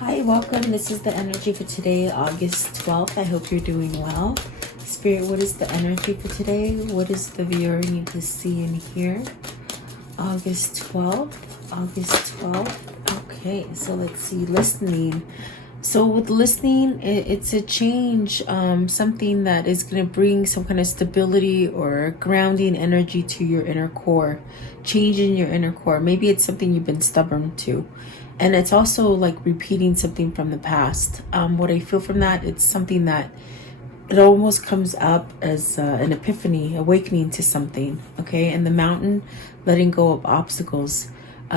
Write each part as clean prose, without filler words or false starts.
Hi, welcome. This is the energy for today, August 12th. I hope you're doing well. Spirit, what is the energy for today? What does the viewer need to see and hear? August 12th. August 12th. Okay, so let's see. Listening. So with listening, it's a change, something that is going to bring some kind of stability or grounding energy to your inner core, changing your inner core. Maybe it's something you've been stubborn to. And it's also like repeating something from the past. What I feel from that, it's something that it almost comes up as an epiphany, awakening to something, okay? And the mountain, letting go of obstacles,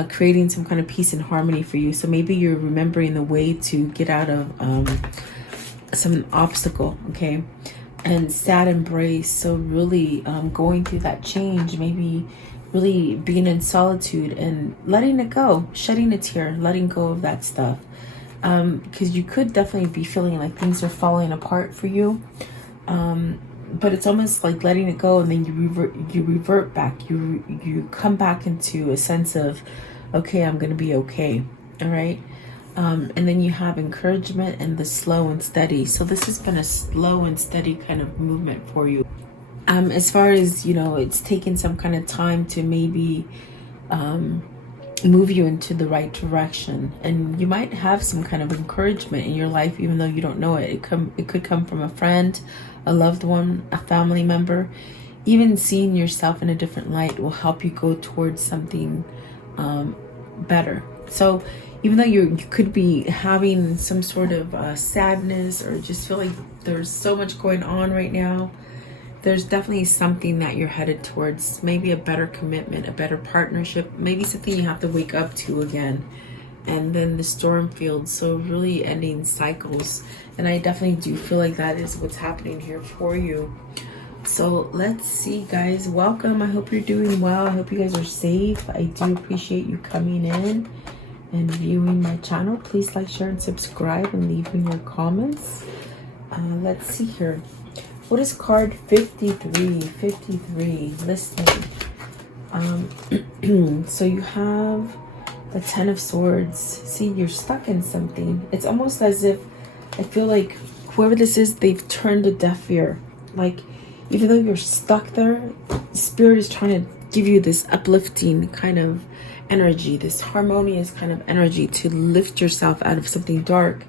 creating some kind of peace and harmony for you. So maybe you're remembering the way to get out of some obstacle, okay? And sad embrace, so really going through that change, maybe really being in solitude and letting it go, shedding a tear, letting go of that stuff. Because you could definitely be feeling like things are falling apart for you. But it's almost like letting it go, and then you revert back. You come back into a sense of, okay, I'm gonna be okay. All right. And then you have encouragement and the slow and steady. So this has been a slow and steady kind of movement for you. As far as, you know, it's taken some kind of time to maybe move you into the right direction, and you might have some kind of encouragement in your life even though you don't know it. It could come from a friend, a loved one, a family member. Even seeing yourself in a different light will help you go towards something better. So even though you could be having some sort of sadness, or just feel like there's so much going on right now, there's definitely something that you're headed towards. Maybe a better commitment, a better partnership, maybe something you have to wake up to again. And then the storm field, so really ending cycles. And I definitely do feel like that is what's happening here for you. So let's see, guys. Welcome. I hope you're doing well. I hope you guys are safe. I do appreciate you coming in and viewing my channel. Please like, share, and subscribe, and leave me your comments. Let's see here. What is card 53? 53, listening. So you have the 10 of Swords. See, you're stuck in something. It's almost as if, I feel like whoever this is, they've turned a deaf ear. Like, even though you're stuck there, Spirit is trying to give you this uplifting kind of energy, this harmonious kind of energy to lift yourself out of something dark.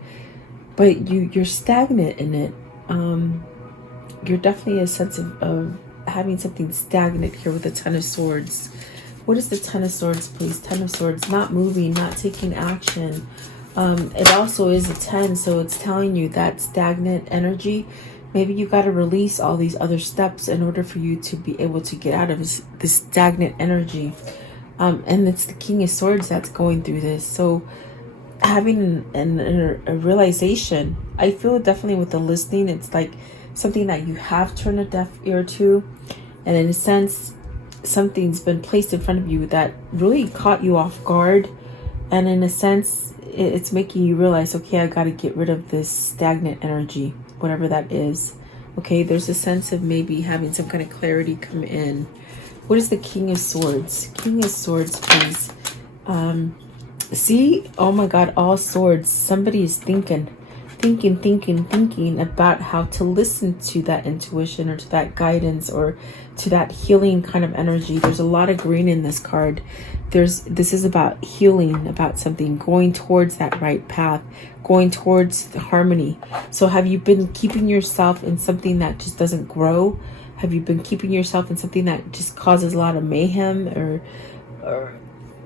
But you're stagnant in it. You're definitely a sense of having something stagnant here with the 10 of Swords. What is the 10 of Swords, please? 10 of Swords, not moving, not taking action. It also is a 10, so it's telling you that stagnant energy, maybe you got to release all these other steps in order for you to be able to get out of this stagnant energy. And it's the King of Swords that's going through this. So having a realization, I feel definitely with the listening, it's like something that you have turned a deaf ear to, and in a sense something's been placed in front of you that really caught you off guard, and in a sense it's making you realize, okay, I got to get rid of this stagnant energy, whatever that is. Okay, there's a sense of maybe having some kind of clarity come in. What is the King of Swords? King of Swords, please. See, oh my God, all swords. Somebody is thinking about how to listen to that intuition, or to that guidance, or to that healing kind of energy. There's a lot of green in this card. This is about healing, about something, going towards that right path, going towards the harmony. So have you been keeping yourself in something that just doesn't grow? Have you been keeping yourself in something that just causes a lot of mayhem or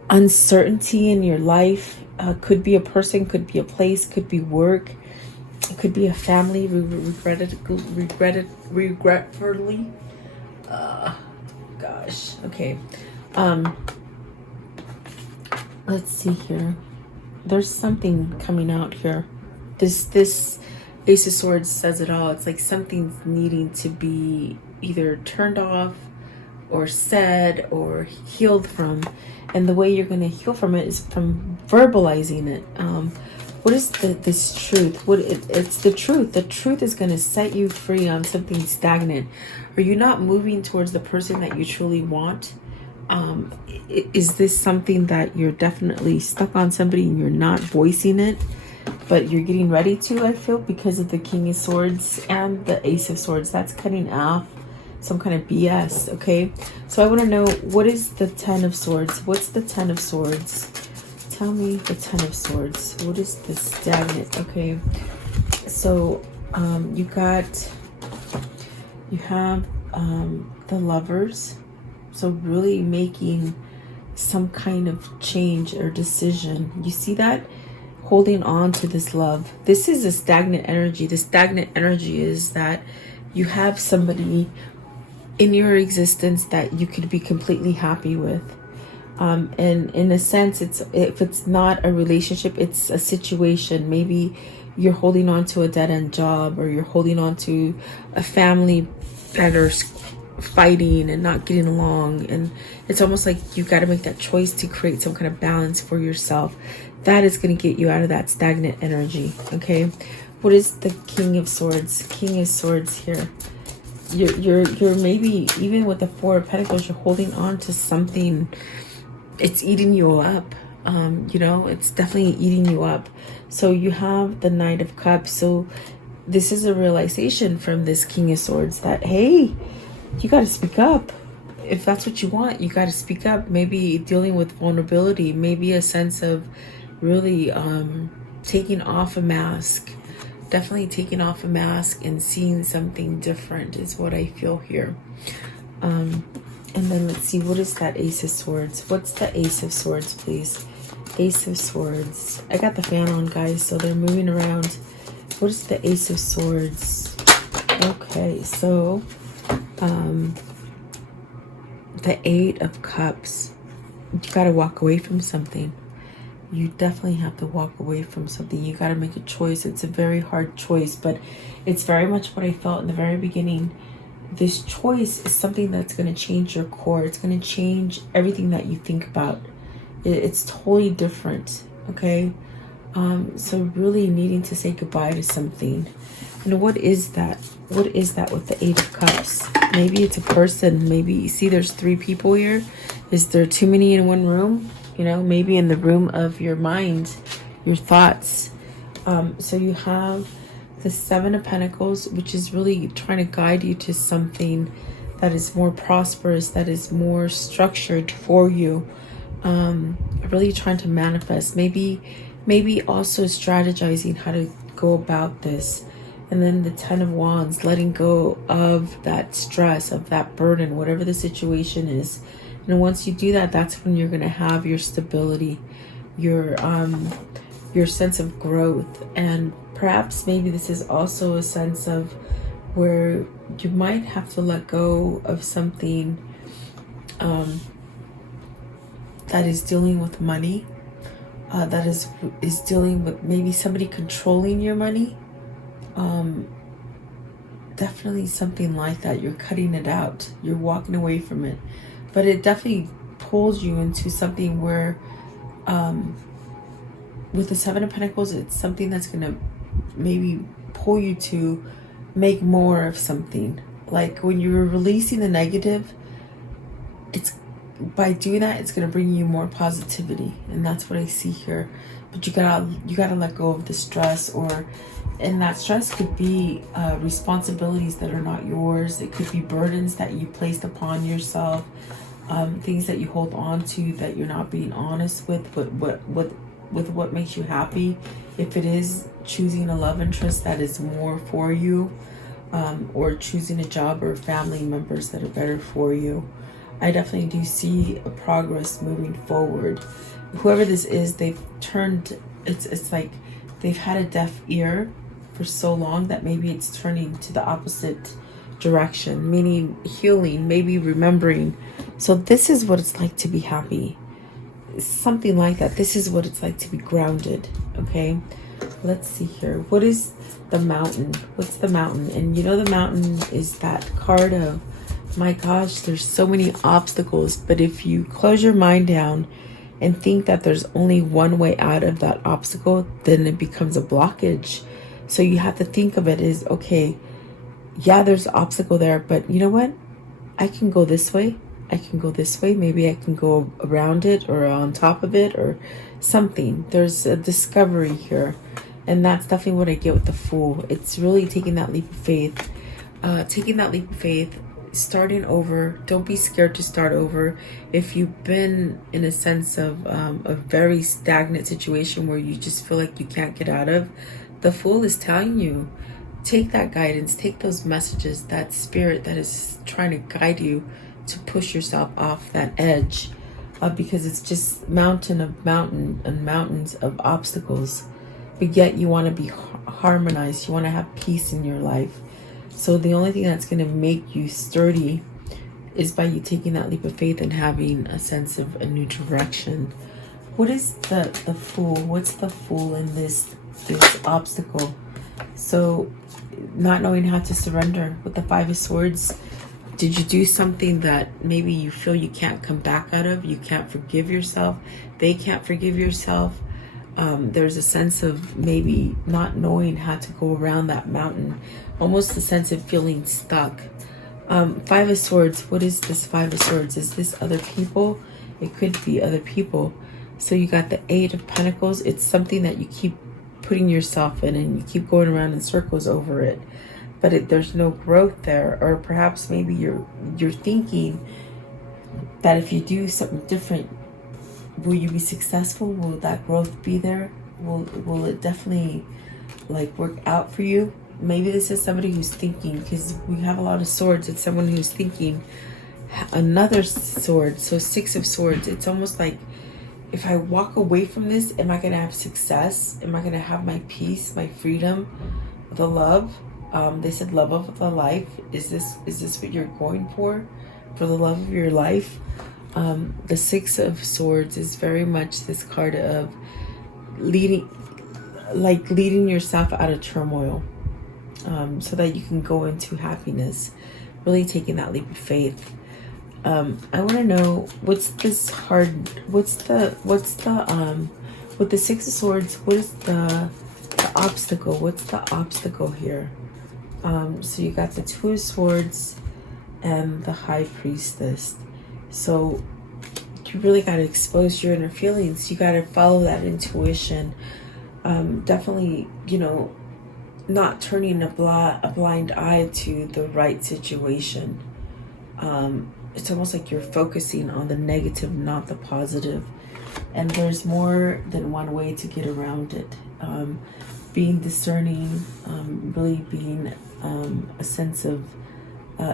uncertainty in your life? Could be a person, could be a place, could be work. It could be a family, regretfully. Gosh. Okay. Let's see here. There's something coming out here. This Ace of Swords says it all. It's like something's needing to be either turned off, or said, or healed from. And the way you're going to heal from it is from verbalizing it. What is this truth? It's the truth. The truth is going to set you free on something stagnant. Are you not moving towards the person that you truly want? Is this something that you're definitely stuck on somebody and you're not voicing it? but you're getting ready to, I feel, because of the King of Swords and the Ace of Swords. That's cutting off some kind of BS, okay? So I want to know, what is the Ten of Swords? What's the Ten of Swords? Tell me the Ten of Swords. What is the stagnant? Okay, so you have the Lovers. So really making some kind of change or decision. You see that? Holding on to this love. This is a stagnant energy. The stagnant energy is that you have somebody in your existence that you could be completely happy with. And in a sense, if it's not a relationship, it's a situation. Maybe you're holding on to a dead-end job, or you're holding on to a family that are fighting and not getting along, and it's almost like you got to make that choice to create some kind of balance for yourself. That is going to get you out of that stagnant energy. Okay, what is the King of Swords? King of Swords here. You're maybe, even with the Four of Pentacles, you're holding on to something. It's eating you up. You know, it's definitely eating you up. So you have the Knight of Cups. So this is a realization from this King of Swords that, hey, you got to speak up. If that's what you want, you got to speak up. Maybe dealing with vulnerability, maybe a sense of really taking off a mask. Definitely taking off a mask and seeing something different is what I feel here. And then let's see, what is that Ace of Swords? What's the Ace of Swords, please? Ace of Swords. I got the fan on, guys, so they're moving around. What is the Ace of Swords? Okay, so the Eight of Cups. You got to walk away from something. You definitely have to walk away from something. You got to make a choice. It's a very hard choice, but it's very much what I felt in the very beginning. This choice is something that's going to change your core. It's going to change everything that you think about. It's totally different, okay? So really needing to say goodbye to something. And what is that? What is that with the Eight of Cups? Maybe it's a person. Maybe, you see there's 3 people here. Is there too many in one room? You know, maybe in the room of your mind, your thoughts. So you have the Seven of Pentacles, which is really trying to guide you to something that is more prosperous, that is more structured for you. Really trying to manifest. Maybe also strategizing how to go about this. And then the Ten of Wands, letting go of that stress, of that burden, whatever the situation is. And once you do that, that's when you're going to have your stability, your sense of growth. And perhaps maybe this is also a sense of where you might have to let go of something that is dealing with money, that is dealing with maybe somebody controlling your money. Definitely something like that. You're cutting it out. You're walking away from it. But it definitely pulls you into something where, with the Seven of Pentacles, it's something that's going to maybe pull you to make more of something. Like when you're releasing the negative, it's by doing that, it's going to bring you more positivity. And that's what I see here. But you gotta let go of the stress, and that stress could be responsibilities that are not yours. It could be burdens that you placed upon yourself, things that you hold on to that you're not being honest with what makes you happy. If it is choosing a love interest that is more for you, or choosing a job or family members that are better for you, I definitely do see a progress moving forward. Whoever this is, they've turned, it's like they've had a deaf ear for so long that maybe it's turning to the opposite direction, meaning healing, maybe remembering. So this is what it's like to be happy. Something like that. This is what it's like to be grounded. Okay, let's see here. What is the Mountain? What's the Mountain? And you know the Mountain is that card of, my gosh, there's so many obstacles, but if you close your mind down and think that there's only one way out of that obstacle, then it becomes a blockage. So you have to think of it as, okay, yeah, there's an obstacle there, but you know what? I can go this way. I can go this way. Maybe I can go around it or on top of it or something. There's a discovery here. And that's definitely what I get with the Fool. It's really taking that leap of faith. Taking that leap of faith, starting over. Don't be scared to start over. If you've been in a sense of a very stagnant situation where you just feel like you can't get out of, the Fool is telling you, take that guidance, take those messages, that spirit that is trying to guide you to push yourself off that edge, because it's just mountains of obstacles, but yet you want to be harmonized, you want to have peace in your life. So the only thing that's going to make you sturdy is by you taking that leap of faith and having a sense of a new direction. What is the Fool? What's the Fool in this obstacle? So not knowing how to surrender with the Five of Swords. Did you do something that maybe you feel you can't come back out of? You can't forgive yourself. They can't forgive yourself. There's a sense of maybe not knowing how to go around that mountain. Almost a sense of feeling stuck. Five of Swords. What is this Five of Swords? Is this other people? It could be other people. So you got the Eight of Pentacles. It's something that you keep putting yourself in and you keep going around in circles over it. But there's no growth there. Or perhaps maybe you're thinking that if you do something different, will you be successful? Will that growth be there? Will it definitely like work out for you? Maybe this is somebody who's thinking, because we have a lot of swords. It's someone who's thinking. Another sword, so Six of Swords. It's almost like, if I walk away from this, am I going to have success? Am I going to have my peace, my freedom, the love? They said love of the life. Is this what you're going for the love of your life? The Six of Swords is very much this card of leading yourself out of turmoil, so that you can go into happiness. Really taking that leap of faith. I want to know, what's this hard? What's the with the Six of Swords? What is the obstacle? What's the obstacle here? So you got the Two of Swords and the High Priestess. So you really got to expose your inner feelings. You got to follow that intuition. Definitely, not turning a blind eye to the right situation. It's almost like you're focusing on the negative, not the positive. And there's more than one way to get around it. Being discerning, really being a sense of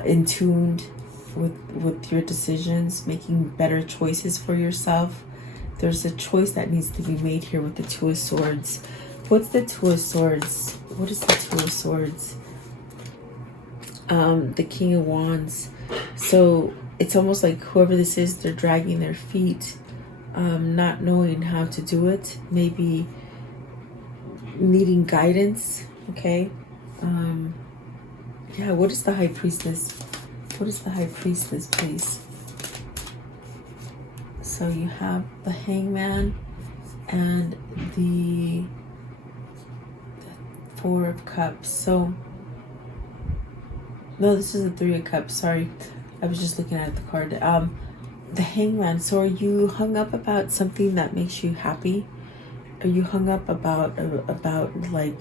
in tuned with your decisions, making better choices for yourself. There's a choice that needs to be made here with the Two of Swords. What's the Two of Swords? What is the Two of Swords? The King of Wands. So it's almost like whoever this is, they're dragging their feet, not knowing how to do it, maybe needing guidance. Okay. Yeah, what is the High Priestess? What is the High Priestess, please? So you have the Hangman and the Four of Cups. So, no, this is the Three of Cups. Sorry, I was just looking at the card. The Hangman. So are you hung up about something that makes you happy? Are you hung up about like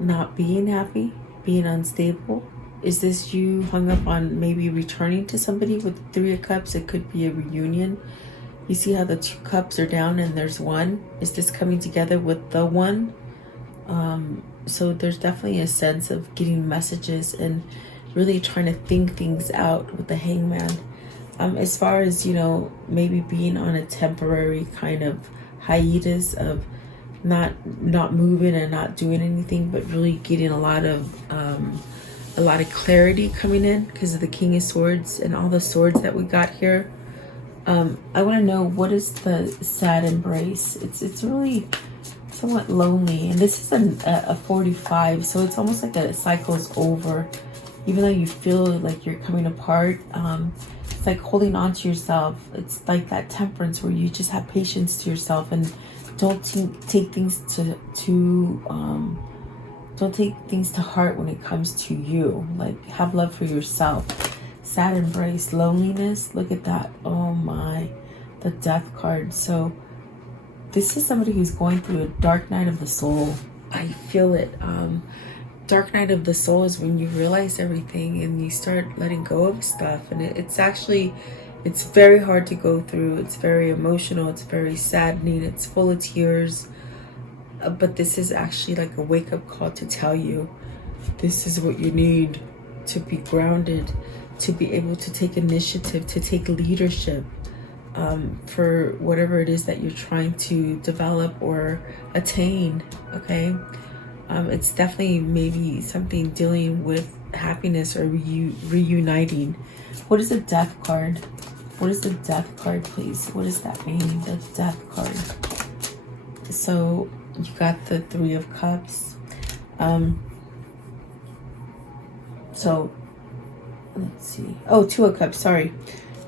not being happy, being unstable? Is this you hung up on maybe returning to somebody with the Three of Cups? It could be a reunion. You see how the two cups are down and there's one? Is this coming together with the one? So there's definitely a sense of getting messages and really trying to think things out with the Hangman. As far as, maybe being on a temporary kind of hiatus of not moving and not doing anything, but really getting a lot of clarity coming in because of the King of Swords and all the swords that we got here. I want to know, what is the sad embrace? It's really somewhat lonely, and this is a 45, so it's almost like a cycle's over, even though you feel like you're coming apart. It's like holding on to yourself. It's like that temperance where you just have patience to yourself and don't take things don't take things to heart when it comes to you. Like, have love for yourself. Sad embrace, loneliness. Look at that. Oh my, the Death card. So this is somebody who's going through a dark night of the soul. I feel it. Dark night of the soul is when you realize everything and you start letting go of stuff, and it's very hard to go through. It's very emotional, it's very saddening, it's full of tears, but this is actually like a wake-up call to tell you this is what you need to be grounded, to be able to take initiative, to take leadership for whatever it is that you're trying to develop or attain. Okay, it's definitely maybe something dealing with happiness or reuniting. What is the death card? What is the death card, please? What does that mean, the death card? So you got the Three of Cups. So let's see. Oh, Two of Cups, sorry.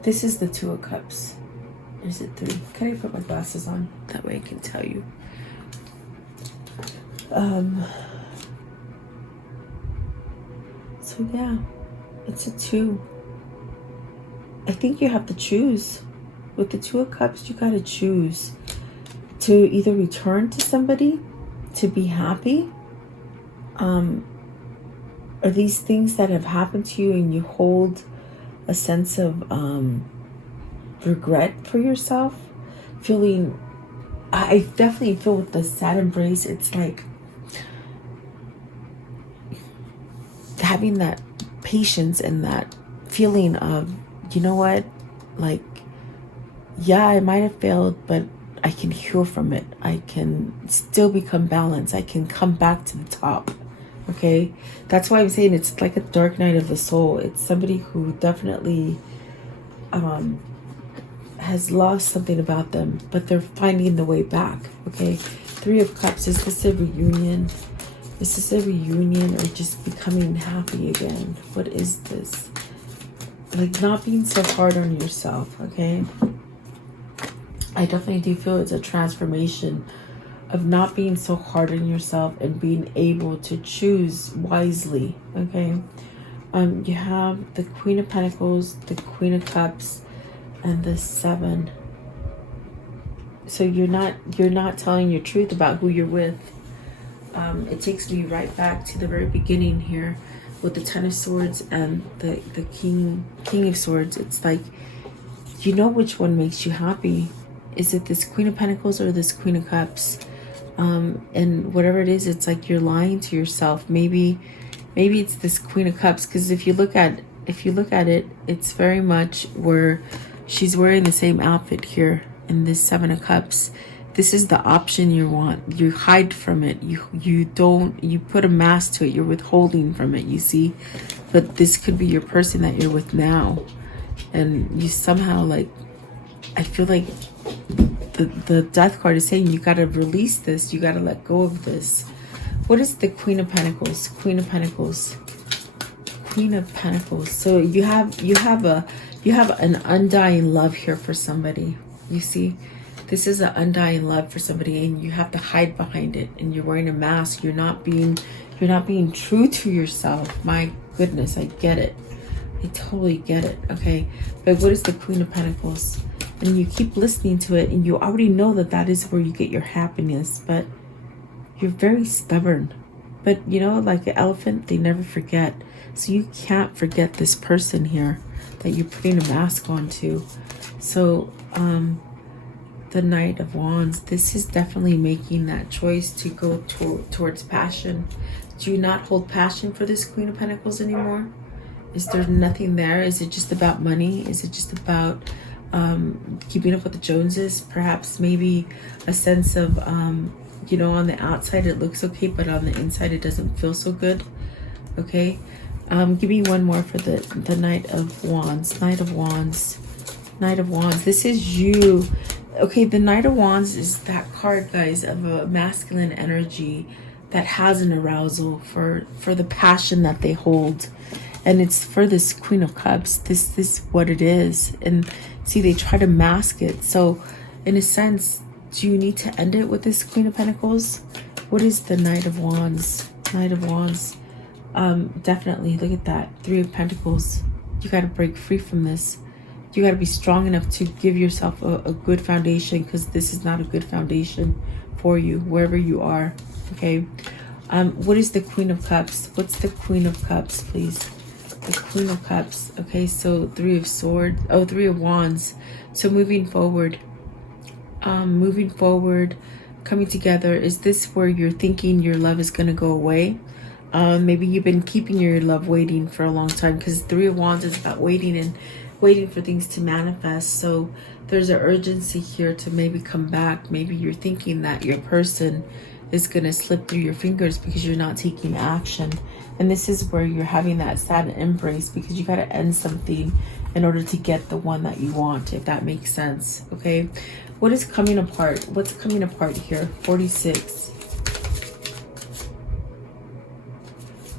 This is the Two of Cups. Is it three? Can I put my glasses on? That way I can tell you. So yeah, it's a 2. I think you have to choose. With the Two of Cups, you got to choose to either return to somebody, to be happy, or these things that have happened to you and you hold a sense of regret for yourself, feeling, I definitely feel with the sad embrace, it's like having that patience and that feeling of, you know what, like, yeah, I might have failed, but I can heal from it. I can still become balanced. I can come back to the top. Okay, that's why I'm saying it's like a dark night of the soul. It's somebody who definitely has lost something about them, but they're finding the way back. Okay, Three of Cups, is this a reunion? Is this a reunion or just becoming happy again? What is this? Like, not being so hard on yourself. Okay, I definitely do feel it's a transformation of not being so hard on yourself and being able to choose wisely. Okay, you have the Queen of Pentacles, the Queen of Cups, and the 7. So you're not telling your truth about who you're with. It takes me right back to the very beginning here with the Ten of Swords and the King of Swords. It's like, you know which one makes you happy. Is it this Queen of Pentacles or this Queen of Cups? And whatever it is, it's like you're lying to yourself. Maybe it's this Queen of Cups, because if you look at it, it's very much where she's wearing the same outfit here in this Seven of Cups. This is the option you want. You hide from it. You put a mask to it. You're withholding from it, you see. But this could be your person that you're with now, and you somehow, like, I feel like the Death card is saying you got to release this. You got to let go of this. What is the Queen of Pentacles? Queen of Pentacles. Queen of Pentacles. So you have an undying love here for somebody. You see, this is an undying love for somebody, and you have to hide behind it, and you're wearing a mask. You're not being true to yourself. My goodness, I get it. I totally get it. Okay, but what is the Queen of Pentacles? And you keep listening to it, and you already know that that is where you get your happiness, but you're very stubborn. But you know, like an elephant, they never forget. So you can't forget this person here that you're putting a mask onto. So the Knight of Wands, this is definitely making that choice to go towards passion. Do you not hold passion for this Queen of Pentacles anymore? Is there nothing there? Is it just about money? Is it just about keeping up with the Joneses? Perhaps maybe a sense of, you know, on the outside it looks okay, but on the inside it doesn't feel so good. Okay, give me one more for the Knight of Wands. Knight of Wands. Knight of Wands. This is you. Okay, the Knight of Wands is that card, guys, of a masculine energy that has an arousal for the passion that they hold. And it's for this Queen of Cups. This is what it is. And see, they try to mask it. So in a sense, do you need to end it with this Queen of Pentacles? What is the Knight of Wands? Knight of Wands. Definitely, look at that. Three of Pentacles. You got to break free from this. You got to be strong enough to give yourself a good foundation, because this is not a good foundation for you, wherever you are. Okay. What is the Queen of Cups? What's the Queen of Cups, please? The Queen of Cups. Okay, so Three of Swords. Oh, Three of Wands. So moving forward. Moving forward, coming together. Is this where you're thinking your love is going to go away? Maybe you've been keeping your love waiting for a long time, because Three of Wands is about waiting and waiting for things to manifest. So there's an urgency here to maybe come back. Maybe you're thinking that your person is going to slip through your fingers because you're not taking action. And this is where you're having that sad embrace, because you got to end something in order to get the one that you want, if that makes sense. Okay, what is coming apart? What's coming apart here? 46.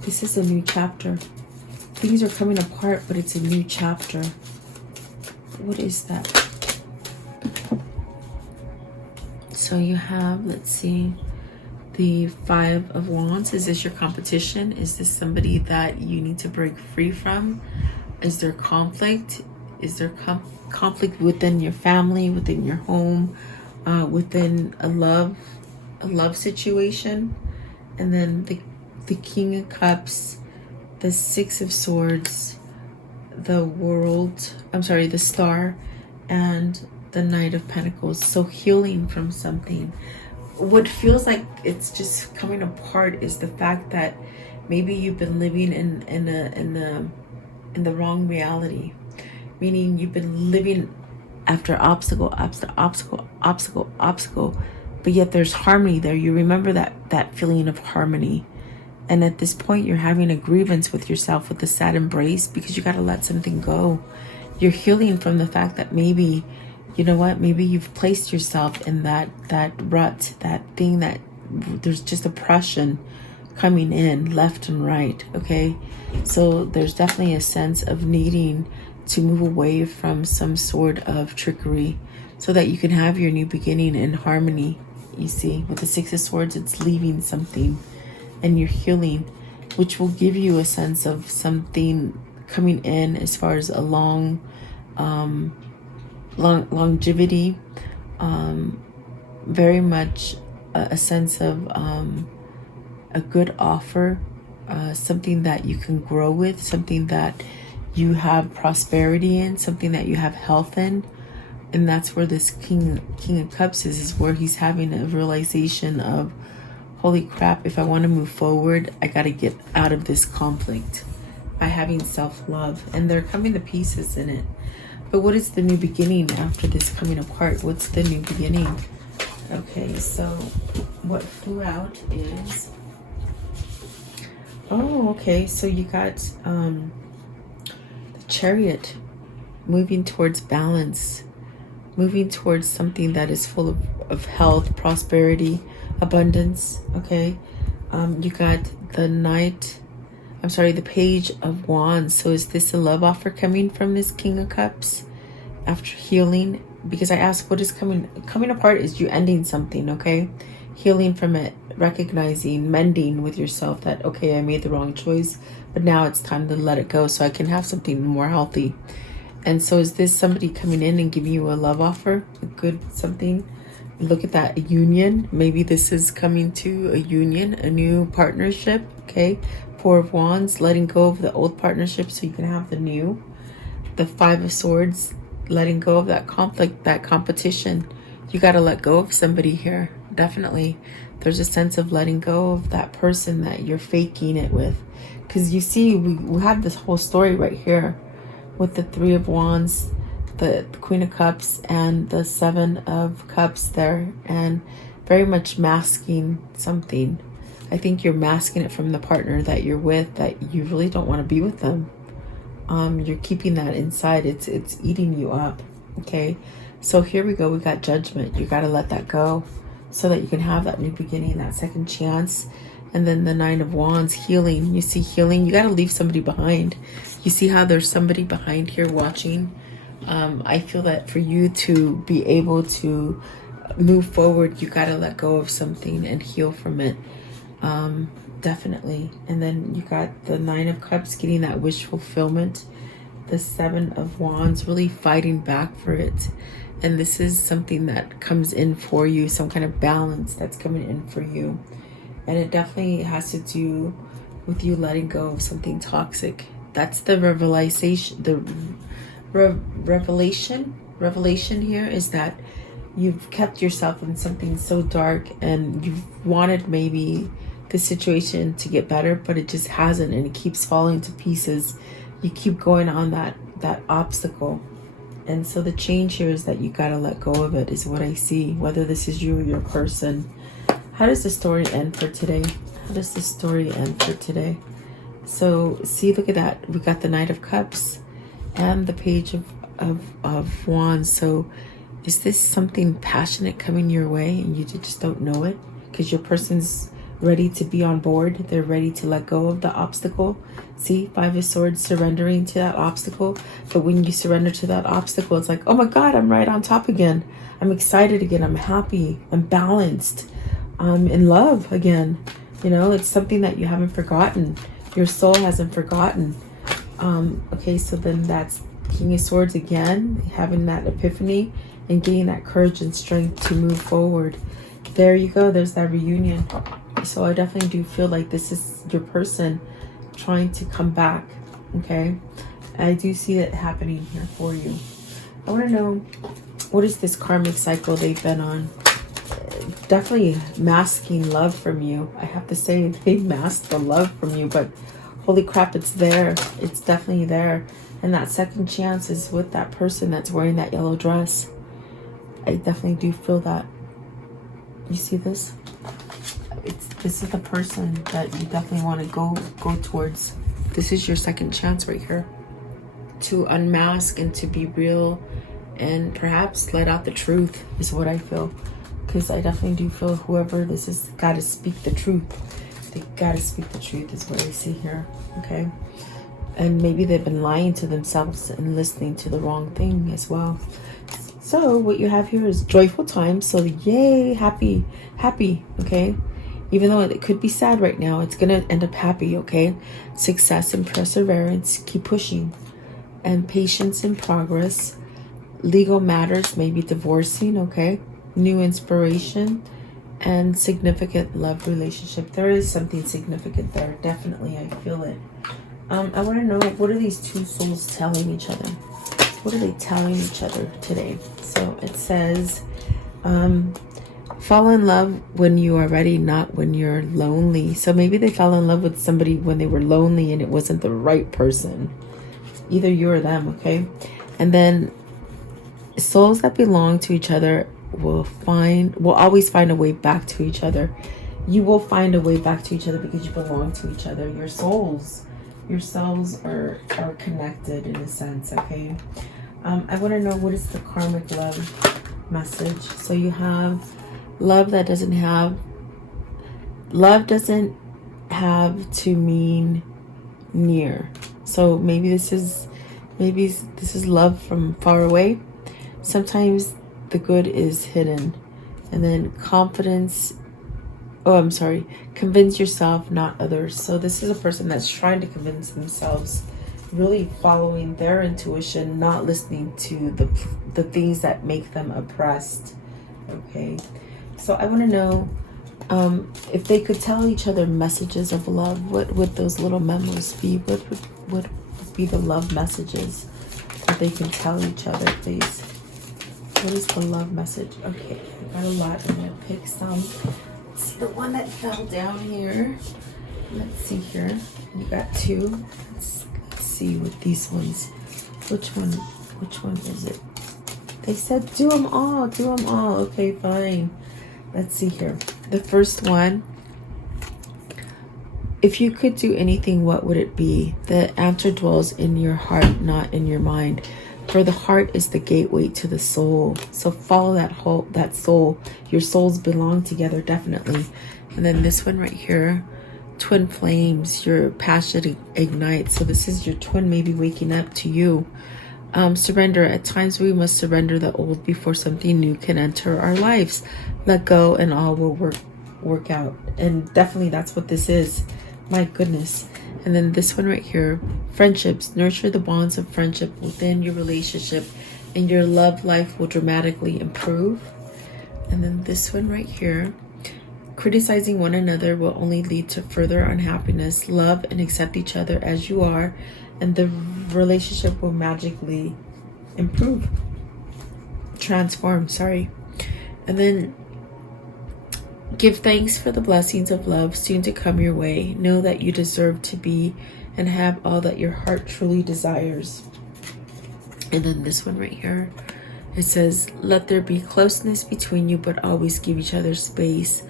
This is a new chapter. Things are coming apart, but it's a new chapter. What is that? So you have, let's see, the Five of Wands. Is this your competition? Is this somebody that you need to break free from? Is there conflict? Is there conflict within your family, within your home, within a love situation? And then the King of Cups, the Six of Swords, the World, the Star, and the Knight of Pentacles. So healing from something. What feels like it's just coming apart is the fact that maybe you've been living in the wrong reality, meaning you've been living after obstacle after obstacle, but yet there's harmony there. You remember that feeling of harmony, and at this point you're having a grievance with yourself with the sad embrace, because you got to let something go. You're healing from the fact that maybe, you know what, maybe you've placed yourself in that rut, that thing that there's just oppression coming in left and right. Okay, so there's definitely a sense of needing to move away from some sort of trickery so that you can have your new beginning in harmony. You see, with the Six of Swords, it's leaving something and you're healing, which will give you a sense of something coming in as far as a longevity, very much a sense of a good offer, something that you can grow with, something that you have prosperity in, something that you have health in. And that's where this King of Cups is where he's having a realization of, holy crap, if I want to move forward, I got to get out of this conflict by having self-love. And they're coming to pieces in it. But what is the new beginning after this coming apart? What's the new beginning? Okay, so what flew out is, oh, okay, so you got the Chariot, moving towards balance, moving towards something that is full of health, prosperity, abundance. Okay, you got the the Page of Wands. So is this a love offer coming from this King of Cups after healing? Because I asked, what is coming apart is you ending something. Okay, healing from it, recognizing, mending with yourself that, okay, I made the wrong choice, but now it's time to let it go so I can have something more healthy. And so is this somebody coming in and giving you a love offer, a good something? Look at that, a union. Maybe this is coming to a union, a new partnership. Okay, Four of Wands, letting go of the old partnership so you can have the new. The Five of Swords, letting go of that conflict, that competition. You got to let go of somebody here. Definitely. There's a sense of letting go of that person that you're faking it with. Because you see, we have this whole story right here with the Three of Wands, the Queen of Cups, and the Seven of Cups there. And very much masking something. I think you're masking it from the partner that you're with, that you really don't want to be with them. You're keeping that inside. It's eating you up. Okay, so here we go. We got Judgment. You got to let that go so that you can have that new beginning, that second chance. And then the Nine of Wands, healing. You see healing. You got to leave somebody behind. You see how there's somebody behind here watching. I feel that for you to be able to move forward, you got to let go of something and heal from it. Definitely. And then you got the Nine of Cups, getting that wish fulfillment. The Seven of Wands, really fighting back for it. And this is something that comes in for you, some kind of balance that's coming in for you. And it definitely has to do with you letting go of something toxic. That's the revelation. The revelation here is that you've kept yourself in something so dark, and you've wanted maybe the situation to get better, but it just hasn't, and it keeps falling to pieces. You keep going on that obstacle. And so the change here is that you got to let go of it, is what I see, whether this is you or your person. How does the story end for today? How does the story end for today? So see, look at that. We got the Knight of Cups and the Page of Wands. So is this something passionate coming your way and you just don't know it? Because your person's ready to be on board. They're ready to let go of the obstacle. See, Five of Swords, surrendering to that obstacle. But when you surrender to that obstacle, it's like, oh my God, I'm right on top again. I'm excited again. I'm happy. I'm balanced. I'm in love again. You know, it's something that you haven't forgotten. Your soul hasn't forgotten. Okay, so then that's King of Swords again, having that epiphany and getting that courage and strength to move forward. There you go. There's that reunion. So I definitely do feel like this is your person trying to come back. Okay, I do see it happening here for you. I want to know, what is this karmic cycle they've been on? Definitely masking love from you. I have to say, they masked the love from you, but holy crap, it's there. It's definitely there. And that second chance is with that person that's wearing that yellow dress. I definitely do feel that. You see this? This is the person that you definitely want to go towards. This is your second chance right here to unmask and to be real and perhaps let out the truth, is what I feel. Because I definitely do feel whoever this is got to speak the truth. They got to speak the truth, is what I see here. Okay, and maybe they've been lying to themselves and listening to the wrong thing as well. So what you have here is joyful times. So yay, happy. Okay, even though it could be sad right now, it's gonna end up happy. Okay, success and perseverance, keep pushing, and patience and progress. Legal matters, maybe divorcing. Okay, new inspiration and significant love relationship. There is something significant there, definitely. I feel it. I want to know, what are these two souls telling each other? What are they telling each other today? So it says, fall in love when you are ready, not when you're lonely. So maybe they fell in love with somebody when they were lonely and it wasn't the right person. Either you or them, okay? And then souls that belong to each other will always find a way back to each other. You will find a way back to each other because you belong to each other. Your souls are connected in a sense. Okay, I want to know, what is the karmic love message? So you have love doesn't have to mean near. So maybe this is love from far away. Sometimes the good is hidden. And then confidence, convince yourself, not others. So this is a person that's trying to convince themselves, really following their intuition, not listening to the things that make them oppressed. Okay, so I want to know, if they could tell each other messages of love, what would those little memos be? What would be the love messages that they can tell each other, please? What is the love message? Okay, I got a lot. I'm going to pick some. Let's see, the one that fell down here. Let's see here. You got two. Let's see with these ones. Which one is it? They said do them all. Do them all. Okay, fine. Let's see here. The first one. If you could do anything, what would it be? The answer dwells in your heart, not in your mind. For the heart is the gateway to the soul. So follow that soul. Your souls belong together, definitely. And then this one right here, twin flames, your passion ignites. So this is your twin maybe waking up to you. Surrender. At times we must surrender the old before something new can enter our lives. Let go and all will work out. And definitely that's what this is. My goodness. And then this one right here, friendships. Nurture the bonds of friendship within your relationship and your love life will dramatically improve. And then this one right here, Criticizing one another will only lead to further unhappiness. Love and accept each other as you are, and the relationship will magically improve. Transform, sorry. And then give thanks for the blessings of love soon to come your way. Know that you deserve to be and have all that your heart truly desires. And then this one right here, it says, let there be closeness between you, but always give each other space.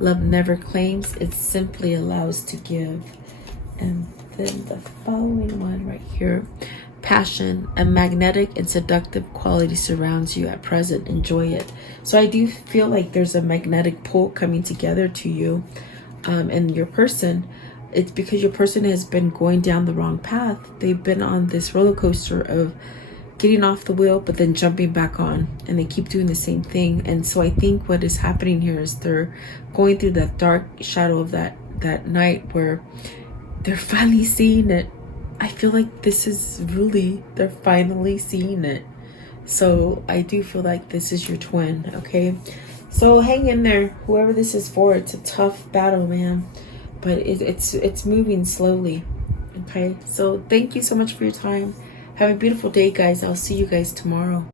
Love never claims, it simply allows to give. And then the following one right here, passion, a magnetic and seductive quality surrounds you at present. Enjoy it. So I do feel like there's a magnetic pull coming together to you and your person. It's because your person has been going down the wrong path. They've been on this roller coaster of getting off the wheel but then jumping back on, and they keep doing the same thing. And so I think what is happening here is they're going through that dark shadow of that night where they're finally seeing it. I feel like this is really, they're finally seeing it. So I do feel like this is your twin, okay? So hang in there, whoever this is for. It's a tough battle, man, but it's moving slowly, okay? So thank you so much for your time. Have a beautiful day, guys. I'll see you guys tomorrow.